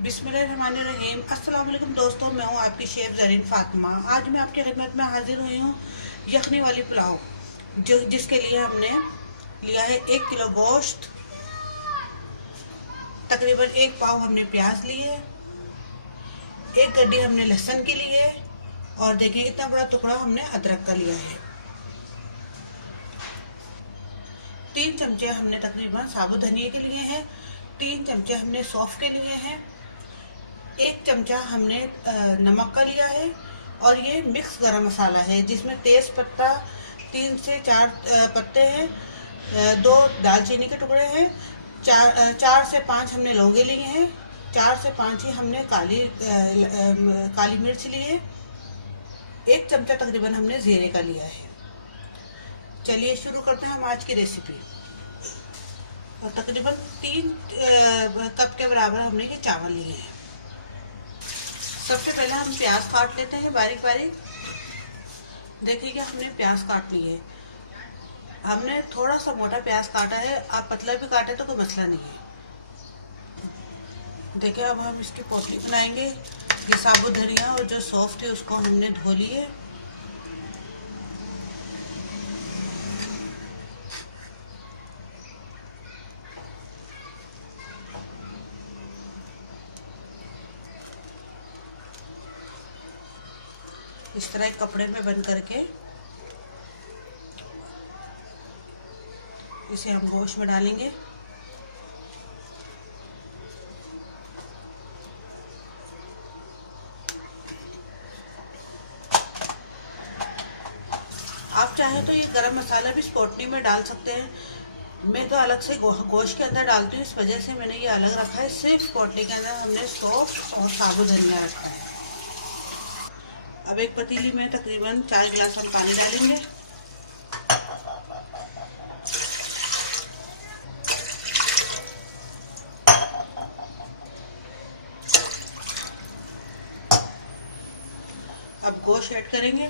बिस्मिल्लाहिर्रहमानिर्रहीम। अस्सलाम वालेकुम दोस्तों, मैं हूँ आपकी शेफ़ ज़रीन फ़ातिमा। आज मैं आपकी खिदमत में हाजिर हुई हूँ यखनी वाली पुलाव, जिसके लिए हमने लिया है 1 किलो गोश्त, तकरीबन 1 पाव हमने प्याज ली है, 1 गड्डी हमने लहसुन की ली है और देखिए इतना बड़ा टुकड़ा हमने अदरक का लिया है। 3 चमचे हमने तकरीबन साबुत धनिया के लिए हैं, 3 चमचे हमने सौंफ के लिए हैं, 1 चमचा हमने नमक का लिया है और ये मिक्स गरम मसाला है जिसमें तेज़ पत्ता 3 से 4 पत्ते हैं, 2 दालचीनी के टुकड़े हैं, 4 से 5 हमने लौंगे लिए हैं, 4 से 5 ही हमने काली मिर्च ली है, 1 चमचा तकरीबन हमने जीरे का लिया है। चलिए शुरू करते हैं हम आज की रेसिपी। और तकरीबन 3 कप के बराबर हमने ये चावल लिए हैं। सबसे पहले हम प्याज काट लेते हैं बारीक बारीक। देखिए कि हमने प्याज काट लिए है। हमने थोड़ा सा मोटा प्याज काटा है, आप पतला भी काटे तो कोई मसला नहीं है। देखिए अब हम इसकी पोटली बनाएंगे। ये साबुत धनिया और जो सौंफ थे उसको हमने धो लिए। इस तरह एक कपड़े में बंद करके इसे हम गोश्त में डालेंगे। आप चाहे तो ये गरम मसाला भी इस पोटली में डाल सकते हैं। मैं तो अलग से गोश्त के अंदर डालती हूँ, इस वजह से मैंने ये अलग रखा है। सिर्फ पोटली के अंदर हमने सौंफ और साबुत धनिया रखा है। अब एक पतीली में तकरीबन 4 गिलास हम पानी डालेंगे। अब गोश्त ऐड करेंगे।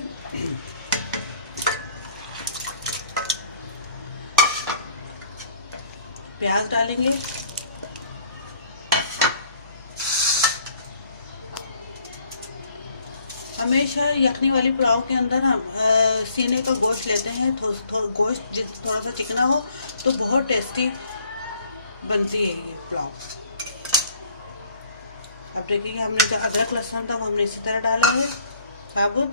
प्याज डालेंगे। हमेशा यखनी वाली पुलाव के अंदर हम सीने का गोश्त लेते हैं। गोश्त थोड़ा सा चिकना हो तो बहुत टेस्टी बनती है ये पुलाव। अब देखिए हमने जो अदरक लहसुन था वो हमने इसी तरह डाला है साबुत।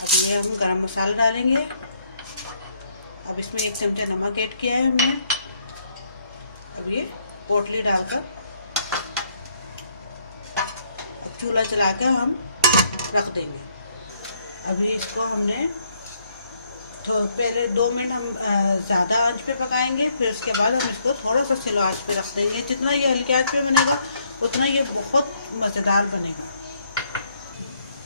अब ये हम गरम मसाला डालेंगे। अब इसमें 1 चमचा नमक ऐड किया है हमने। अब ये पोटली डालकर अब चूल्हा चलाकर हम रख देंगे। अभी इसको हमने तो पहले 2 मिनट हम ज़्यादा आंच पे पकाएंगे, फिर उसके बाद हम इसको थोड़ा सा स्लो आंच पे रख देंगे। जितना ये हल्की आंच पे बनेगा उतना ये बहुत मज़ेदार बनेगा।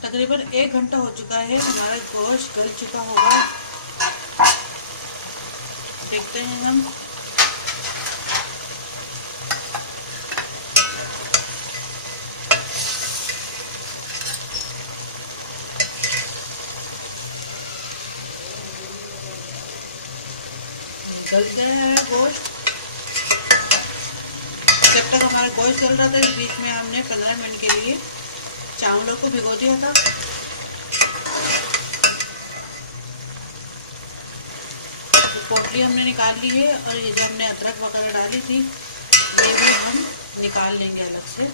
तकरीबन 1 घंटा हो चुका है, हमारा गोश्त गल चुका होगा। देखते हैं हम। गल गया है गोश्त। जब तक हमारा गोश्त गल रहा था इस बीच में हमने 15 मिनट के लिए चावलों को भिगो दिया था। तो पोटली हमने निकाल ली है और ये जो हमने अदरक वगैरह डाली थी ये भी हम निकाल लेंगे अलग से।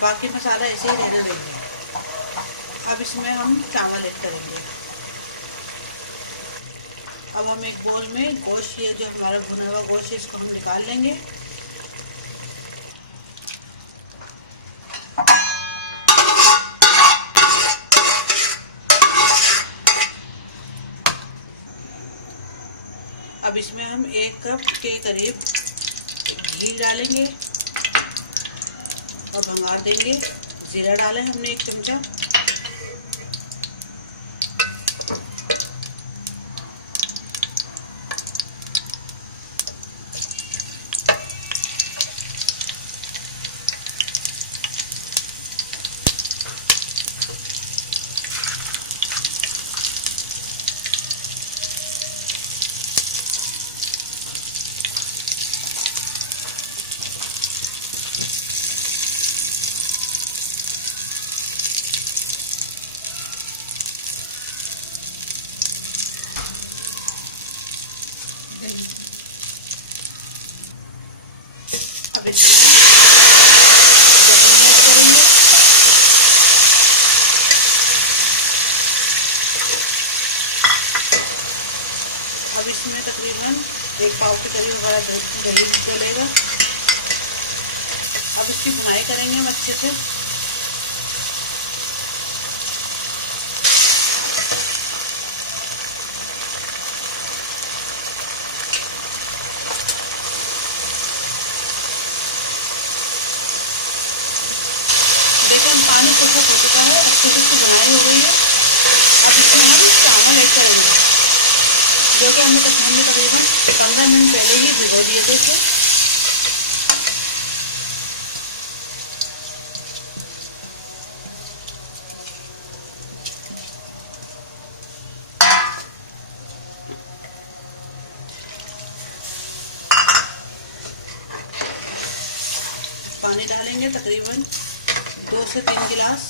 बाकी मसाला ऐसे ही रहने देंगे। अब इसमें हम चावल ऐड करेंगे। अब हम एक बोल में गोश्त, ये जो हमारा भुना हुआ गोश्त है इसको हम निकाल लेंगे। अब इसमें हम 1 कप के करीब घी डालेंगे और भंगार देंगे। जीरा डालें हमने 1 चमचा। अब इसमें तकरीबन 1 पाव के करीब हमारा दही डलेगा। अब इसकी भुनाई करेंगे हम अच्छे से। देखिए हम पानी कोसा हो चुका है, अच्छे से इसकी भुनाई हो गई है। अब इसमें हम चावल ऐड करेंगे, जो कि हमने तकरीबन 15 मिनट पहले ही भिगो दिए थे इसे। पानी डालेंगे तकरीबन 2 से 3 गिलास।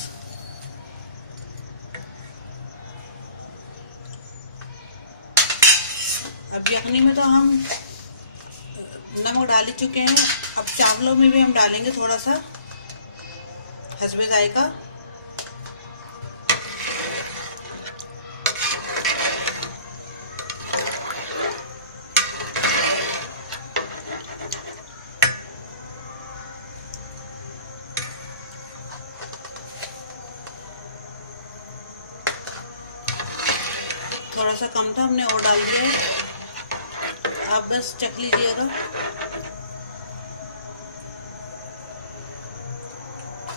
अब यखनी में तो हम नमक डाल ही चुके हैं, अब चावलों में भी हम डालेंगे थोड़ा सा हस्बे जायका। थोड़ा सा कम था, हमने और डाल दिया है। आप बस चख लीजिएगा।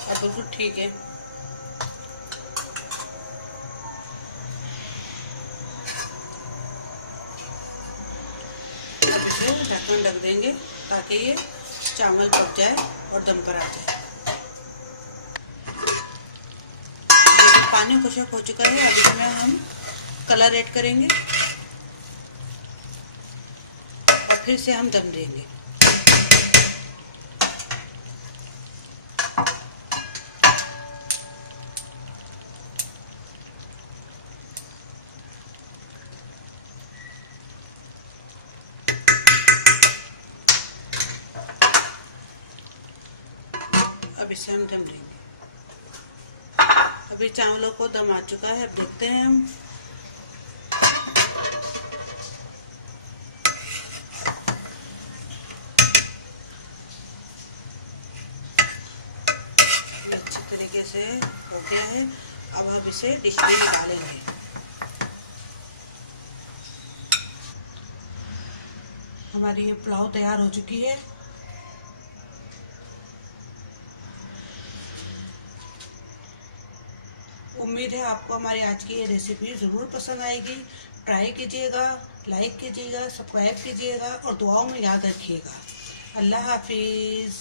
अब बिल्कुल ठीक है। अब इसे ढक्कन ढक देंगे ताकि ये चावल पक जाए और दम पर आ जाए। देखिए पानी खुशक हो चुका है। अब इसमें हम कलर ऐड करेंगे और फिर से हम दम देंगे। अब इसे हम दम देंगे। अभी चावलों को दम आ चुका है। अब देखते हैं हम। अच्छी तरीके से हो गया है। अब हम इसे डिश में निकालेंगे। हमारी ये पुलाव तैयार हो चुकी है। उम्मीद है आपको हमारी आज की ये रेसिपी ज़रूर पसंद आएगी। ट्राई कीजिएगा, लाइक कीजिएगा, सब्सक्राइब कीजिएगा और दुआओं में याद रखिएगा। अल्लाह हाफिज़।